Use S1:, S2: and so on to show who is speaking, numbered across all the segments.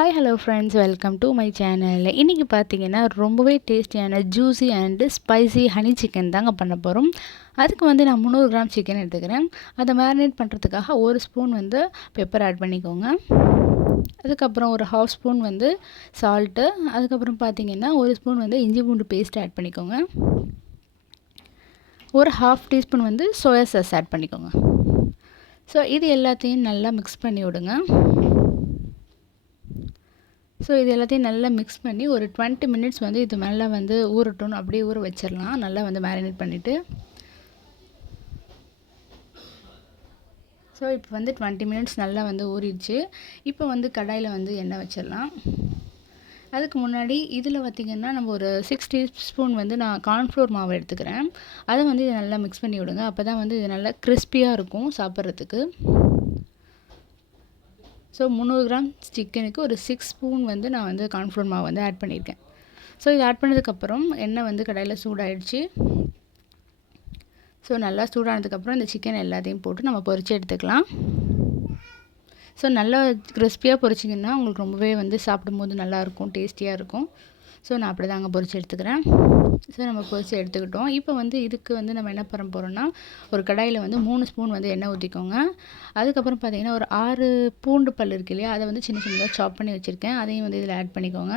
S1: Hi hello friends welcome to my channel இன்றைக்கி பார்த்தீங்கன்னா ரொம்பவே டேஸ்டியான juicy and spicy honey chicken தாங்க பண்ண போகிறோம் அதுக்கு வந்து நான் முந்நூறு கிராம் சிக்கன் எடுத்துக்கிறேன். அதை மேரினேட் பண்ணுறதுக்காக ஒரு ஸ்பூன் வந்து பெப்பர் ஆட் பண்ணிக்கோங்க. அதுக்கப்புறம் ஒரு ஹாஃப் ஸ்பூன் வந்து சால்ட்டு அதுக்கப்புறம் பார்த்தீங்கன்னா ஒரு ஸ்பூன் வந்து இஞ்சி பூண்டு பேஸ்ட் ஆட் பண்ணிக்கோங்க. ஒரு ஹாஃப் டீஸ்பூன் வந்து சோயா சாஸ் ஆட் பண்ணிக்கோங்க. ஸோ இது எல்லாத்தையும் நல்லா மிக்ஸ் பண்ணி விடுங்க. ஸோ இது எல்லாத்தையும் நல்லா மிக்ஸ் பண்ணி ஒரு டுவெண்ட்டி மினிட்ஸ் வந்து இது நல்லா வந்து ஊறட்டும். அப்படியே ஊற வச்சிடலாம் நல்லா வந்து மேரினேட் பண்ணிவிட்டு ஸோ இப்போ வந்து டுவெண்ட்டி மினிட்ஸ் நல்லா வந்து ஊறிடுச்சு. இப்போ வந்து கடாயில் வந்து எண்ணெய் வச்சிடலாம் அதுக்கு முன்னாடி இதில் பார்த்திங்கன்னா நம்ம ஒரு சிக்ஸ் ஸ்பூன் வந்து நான் கார்ன்ஃப்ளோர் மாவு எடுத்துக்கிறேன். அதை வந்து இதை நல்லா மிக்ஸ் பண்ணி விடுங்க. அப்போ தான் வந்து இது நல்லா கிறிஸ்பியாக இருக்கும் சாப்பிட்றதுக்கு. ஸோ முந்நூறு கிராம் சிக்கனுக்கு ஒரு சிக்ஸ் ஸ்பூன் வந்து நான் வந்து கார்ன்ஃப்ளோர் மாவு வந்து ஆட் பண்ணியிருக்கேன். ஸோ இது ஆட் பண்ணதுக்கப்புறம் எண்ணெய் வந்து கடையில் சூடாயிடுச்சு. ஸோ நல்லா சூடானதுக்கப்புறம் இந்த சிக்கன் எல்லாத்தையும் போட்டு நம்ம பொறிச்சு எடுத்துக்கலாம். ஸோ நல்லா கிறிஸ்பியாக பொரிச்சிங்கன்னா உங்களுக்கு ரொம்பவே வந்து சாப்பிடும்போது நல்லாயிருக்கும் டேஸ்டியாக இருக்கும். ஸோ நான் அப்படி தாங்க பொரிச்சு எடுத்துக்கிறேன். ஸோ நம்ம பொரிச்சு எடுத்துக்கிட்டோம். இப்போ வந்து இதுக்கு வந்து நம்ம என்ன பண்ண போகிறோம்னா ஒரு கடாயில் வந்து மூணு ஸ்பூன் வந்து எண்ணெய் ஊற்றிக்கோங்க அதுக்கப்புறம் பார்த்தீங்கன்னா ஒரு ஆறு பூண்டு பல் இருக்கு இல்லையா அதை வந்து சின்ன சின்னதாக சாப் பண்ணி வச்சுருக்கேன். அதையும் வந்து இதில் ஆட் பண்ணிக்கோங்க.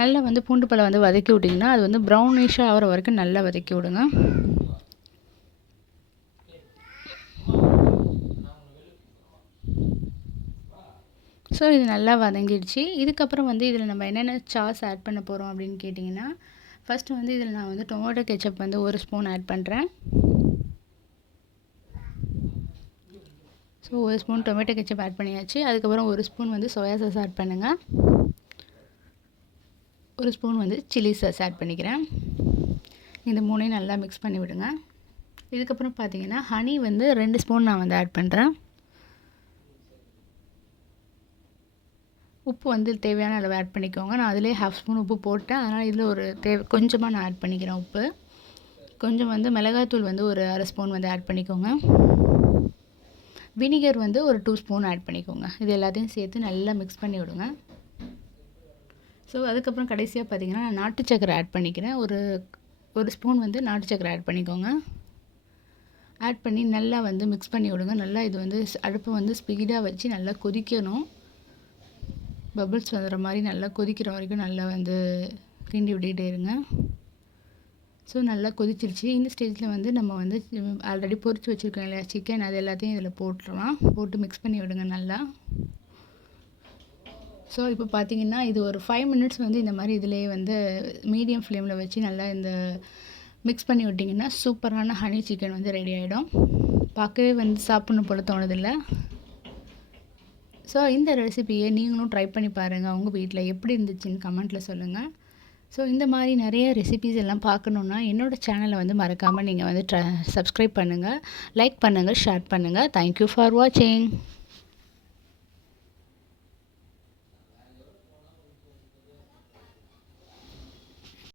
S1: நல்லா வந்து பூண்டு பழம் வந்து வதக்கி விட்டிங்கன்னா அது வந்து ப்ரௌனிஷாக ஆகிற வரைக்கும் நல்லா வதக்கி விடுங்க. ஸோ இது நல்லா வதங்கிடுச்சு. இதுக்கப்புறம் வந்து இதில் நம்ம என்னென்ன சாஸ் ஆட் பண்ண போகிறோம் அப்படின்னு கேட்டிங்கன்னா ஃபஸ்ட்டு வந்து இதில் நான் வந்து டொமேட்டோ கெச்சப் வந்து ஒரு ஸ்பூன் ஆட் பண்ணுறேன் ஸோ ஒரு ஸ்பூன் டொமேட்டோ கெச்சப் ஆட் பண்ணியாச்சு. அதுக்கப்புறம் ஒரு ஸ்பூன் வந்து சோயா சாஸ் ஆட் பண்ணுங்கள் ஒரு ஸ்பூன் வந்து சில்லி சாஸ் ஆட் பண்ணிக்கிறேன். இந்த மூணையும் நல்லா மிக்ஸ் பண்ணி விடுங்க. இதுக்கப்புறம் பார்த்தீங்கன்னா ஹனி வந்து ரெண்டு ஸ்பூன் நான் வந்து ஆட் பண்ணுறேன் உப்பு வந்து தேவையான அளவு ஆட் பண்ணிக்கோங்க. நான் அதிலே ஹாஃப் ஸ்பூன் உப்பு போட்டேன். அதனால் இதில் ஒரு தேவை கொஞ்சமாக நான் ஆட் பண்ணிக்கிறேன் உப்பு. கொஞ்சம் வந்து மிளகாய்த்தூள் வந்து ஒரு அரை ஸ்பூன் வந்து ஆட் பண்ணிக்கோங்க. வினிகர் வந்து ஒரு டூ ஸ்பூன் ஆட் பண்ணிக்கோங்க. இது எல்லாத்தையும் சேர்த்து நல்லா மிக்ஸ் பண்ணி விடுங்க. ஸோ அதுக்கப்புறம் கடைசியாக பார்த்தீங்கன்னா நான் நாட்டு சக்கரை ஆட் பண்ணிக்கிறேன். ஒரு ஒரு ஸ்பூன் வந்து நாட்டு சக்கரை ஆட் பண்ணிக்கோங்க. ஆட் பண்ணி நல்லா வந்து மிக்ஸ் பண்ணி விடுங்க. நல்லா இது வந்து அடுப்பை வந்து ஸ்பீடாக வச்சு நல்லா கொதிக்கணும். பபிள்ஸ் வந்துடுற மாதிரி நல்லா கொதிக்கிற வரைக்கும் நல்லா வந்து கிண்டி விட்டுக்கிட்டே இருங்க. ஸோ நல்லா கொதிச்சிருச்சு. இந்த ஸ்டேஜில் வந்து நம்ம வந்து ஆல்ரெடி பொறிச்சு வச்சுருக்கோம் இல்லையா? சிக்கன் அது எல்லாத்தையும் இதில் போட்டுடலாம். போட்டு மிக்ஸ் பண்ணி விடுங்க நல்லா. ஸோ இப்போ பார்த்தீங்கன்னா இது ஒரு ஃபைவ் மினிட்ஸ் வந்து இந்த மாதிரி இதிலே வந்து மீடியம் ஃப்ளேமில் வச்சு நல்லா இந்த மிக்ஸ் பண்ணி விட்டிங்கன்னா சூப்பரான ஹனி சிக்கன் வந்து ரெடி ஆகிடும் பார்க்கவே வந்து சாப்பிட்ணும் போல தோணுதில்லை ஸோ இந்த ரெசிபியை நீங்களும் ட்ரை பண்ணி பாருங்கள் உங்கள் வீட்டில் எப்படி இருந்துச்சுன்னு கமெண்ட்டில் சொல்லுங்கள் ஸோ இந்த மாதிரி நிறைய ரெசிபிஸ் எல்லாம் பார்க்கணுன்னா என்னோடய சேனலை வந்து மறக்காமல் நீங்கள் வந்து ட்ர சப்ஸ்கிரைப் பண்ணுங்கள் லைக் பண்ணுங்கள் ஷேர் பண்ணுங்கள் தேங்க்யூ ஃபார் வாட்சிங்